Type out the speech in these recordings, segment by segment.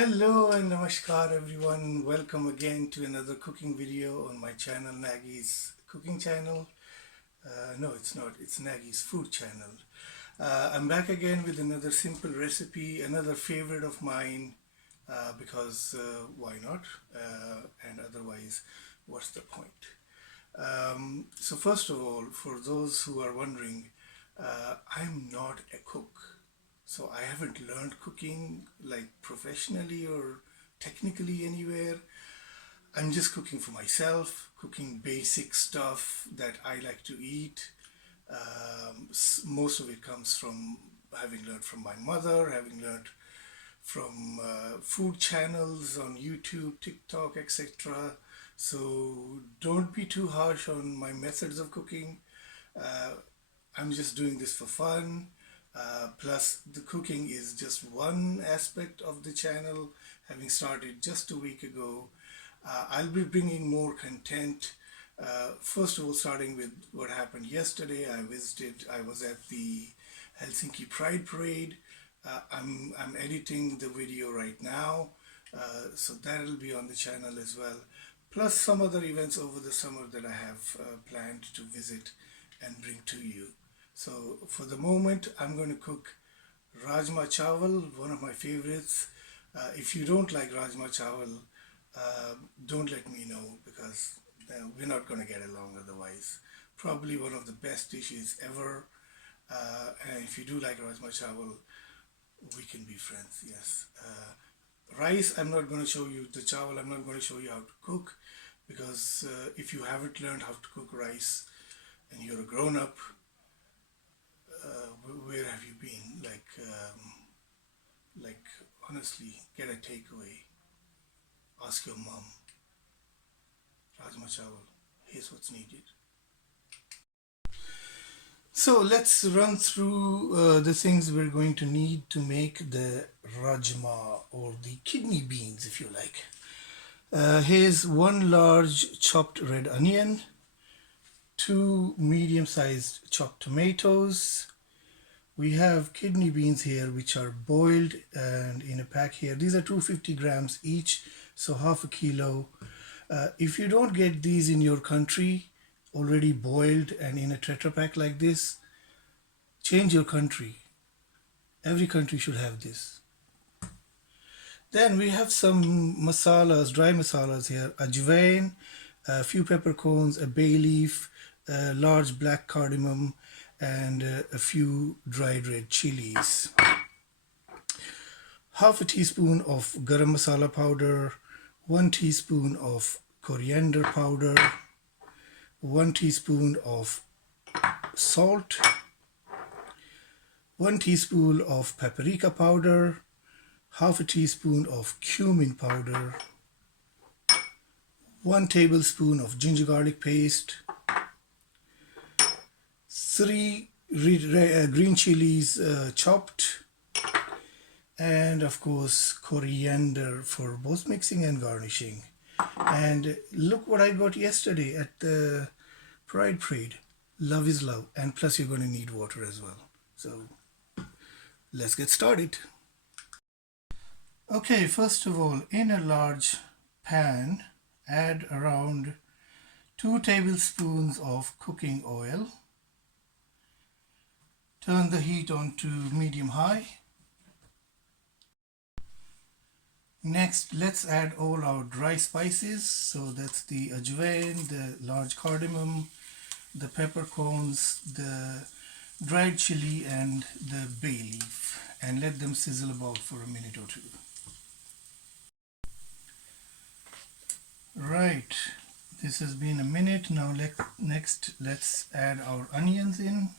Hello and namaskar everyone. Welcome again to another cooking video on my channel, Nagy's cooking channel. No, it's not. It's Nagy's food channel. I'm back again with another simple recipe, another favorite of mine because why not? And otherwise, what's the point? So first of all, for those who are wondering, I'm not a cook. So I haven't learned cooking like professionally or technically anywhere. I'm just cooking for myself, cooking basic stuff that I like to eat. Most of it comes from having learned from my mother, having learned from food channels on YouTube, TikTok, etc. So don't be too harsh on my methods of cooking. Uh, I'm just doing this for fun. Plus, the cooking is just one aspect of the channel, having started just a week ago. I'll be bringing more content. First of all, starting with what happened yesterday, I was at the Helsinki Pride Parade. I'm editing the video right now, so that'll be on the channel as well. Plus some other events over the summer that I have planned to visit and bring to you. So for the moment, I'm going to cook Rajma Chawal, one of my favorites. If you don't like Rajma Chawal, don't let me know because we're not going to get along otherwise. Probably one of the best dishes ever. And if you do like Rajma Chawal, we can be friends, yes. Rice, I'm not going to show you the chawal, I'm not going to show you how to cook because if you haven't learned how to cook rice and you're a grown-up, where have you been? Like honestly, get a takeaway. Ask your mom. Rajma chawal. Here's what's needed. So let's run through the things we're going to need to make the rajma or the kidney beans, if you like. Here's one large chopped red onion, two medium-sized chopped tomatoes. We have kidney beans here which are boiled and in a pack here. These are 250 grams each, so half a kilo. If you don't get these in your country already boiled and in a Tetra Pak like this, change your country. Every country should have this. Then we have some masalas, dry masalas here. Ajwain, a few peppercorns, a bay leaf, a large black cardamom, and a few dried red chilies. Half a teaspoon of garam masala powder, 1 teaspoon of coriander powder, 1 teaspoon of salt, 1 teaspoon of paprika powder, half a teaspoon of cumin powder, 1 tablespoon of ginger garlic paste, 3 green chilies chopped, and of course coriander for both mixing and garnishing. And look what I got yesterday at the Pride Parade. Love is love, and plus you're going to need water as well. So let's get started. Okay, first of all, in a large pan, add around 2 tablespoons of cooking oil. Turn the heat on to medium-high. Next, let's add all our dry spices. So that's the ajwain, the large cardamom, the peppercorns, the dried chili, and the bay leaf. And let them sizzle about for a minute or two. Right, this has been a minute. Now next let's add our onions in.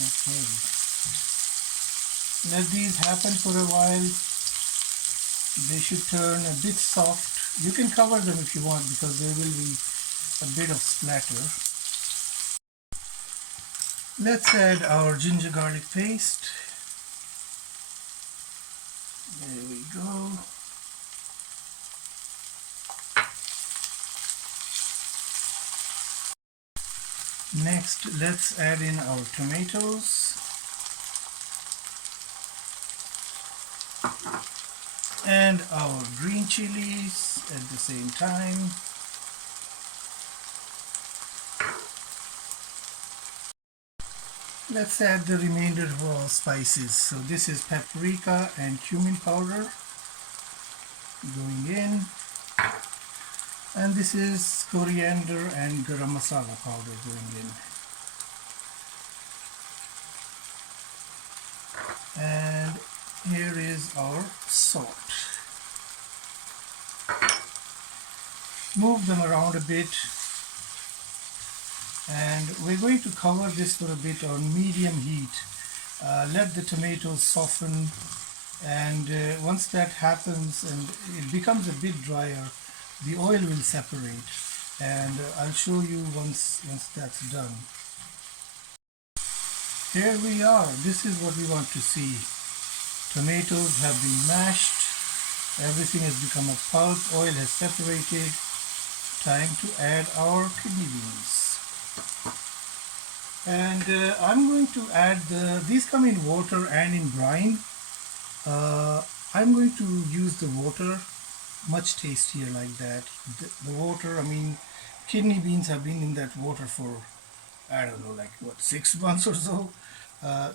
Okay, let these happen for a while. They should turn a bit soft. You can cover them if you want because there will be a bit of splatter. Let's add our ginger garlic paste. There we go. Next, let's add in our tomatoes and our green chilies at the same time. Let's add the remainder of our spices. So this is paprika and cumin powder going in, and this is coriander and garam masala powder going in. And here is our salt. Move them around a bit, and we're going to cover this for a bit on medium heat. Let the tomatoes soften, and once that happens and it becomes a bit drier, the oil will separate, and I'll show you once that's done. Here we are. This is what we want to see. Tomatoes have been mashed, everything has become a pulp, oil has separated. Time to add our kidney beans. And I'm going to add these come in water and in brine. I'm going to use the water, much tastier like that. The water, I mean, kidney beans have been in that water for, I don't know, like what, 6 months or so.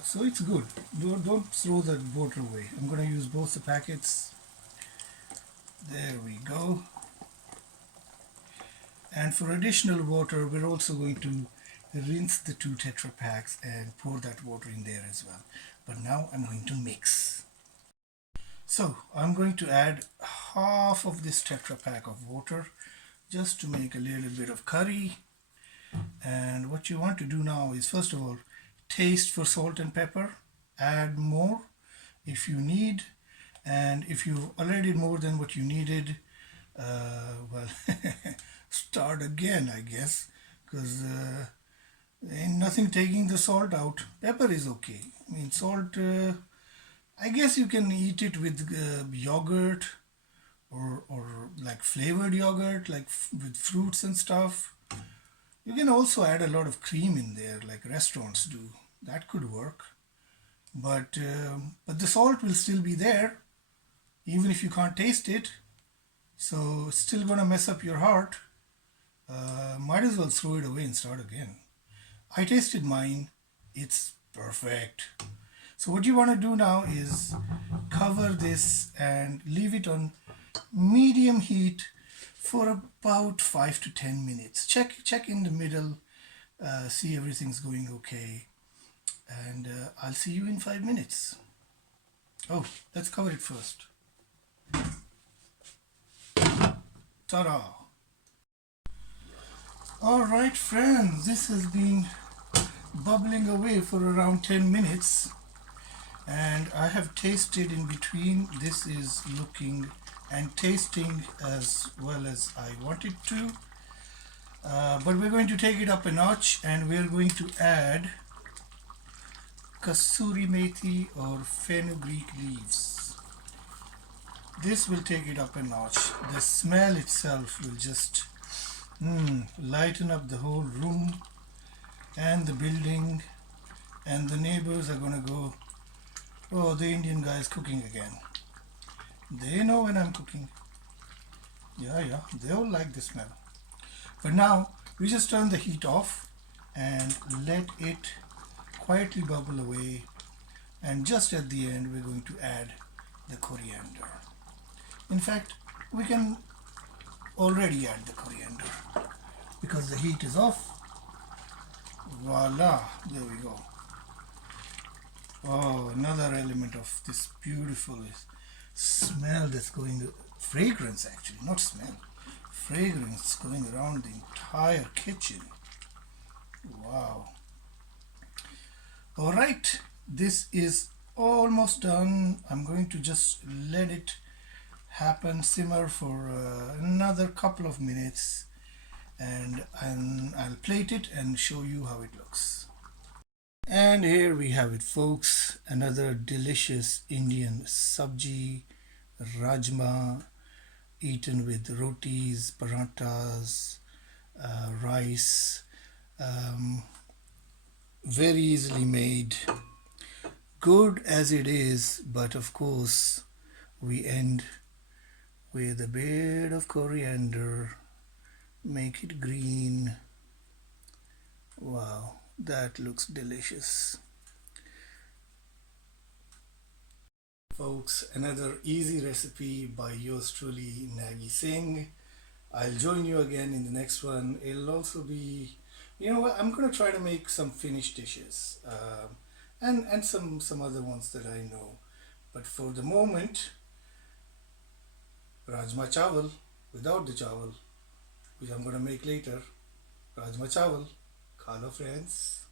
So it's good. Don't throw the water away. I'm going to use both the packets. There we go. And for additional water, we're also going to rinse the 2 Tetra packs and pour that water in there as well. But now I'm going to mix. So I'm going to add half of this Tetra pack of water just to make a little bit of curry. And what you want to do now is, first of all, taste for salt and pepper. Add more if you need. And if you've already more than what you needed, well, start again, I guess, because ain't nothing taking the salt out. Pepper is okay. I mean, salt, I guess you can eat it with yogurt or like flavored yogurt, like with fruits and stuff. You can also add a lot of cream in there, like restaurants do. That could work. But the salt will still be there, even if you can't taste it. So it's still gonna mess up your heart. Might as well throw it away and start again. I tasted mine. It's perfect. So what you want to do now is cover this and leave it on medium heat for about 5 to 10 minutes. Check in the middle, see everything's going okay, and I'll see you in 5 minutes. Oh, let's cover it first. Ta-da! Alright friends, this has been bubbling away for around 10 minutes, and I have tasted in between. This is looking and tasting as well as I want it to, but we're going to take it up a notch, and we're going to add kasuri methi or fenugreek leaves. This will take it up a notch. The smell itself will just lighten up the whole room and the building, and the neighbors are gonna go, oh, the Indian guy is cooking again. They know when I'm cooking. Yeah, they'll like the smell. But now we just turn the heat off and let it quietly bubble away, and just at the end we're going to add the coriander. In fact, we can already add the coriander because the heat is off. Voila, there we go. Oh, another element of this beautiful smell that's going, fragrance actually, not smell, fragrance going around the entire kitchen. Wow. All right, this is almost done. I'm going to just let it happen, simmer for another couple of minutes, and I'll plate it and show you how it looks. And here we have it, folks, another delicious Indian sabji, rajma, eaten with rotis, parathas, rice. Um, very easily made, good as it is, but of course, we end with a bit of coriander, make it green. Wow, that looks delicious. Folks, another easy recipe by yours truly, Nagy Singh. I'll join you again in the next one. It'll also be, you know what, I'm going to try to make some Finnish dishes and some other ones that I know. But for the moment, Rajma Chawal without the chawal, which I'm going to make later. Rajma Chawal. Khalo friends.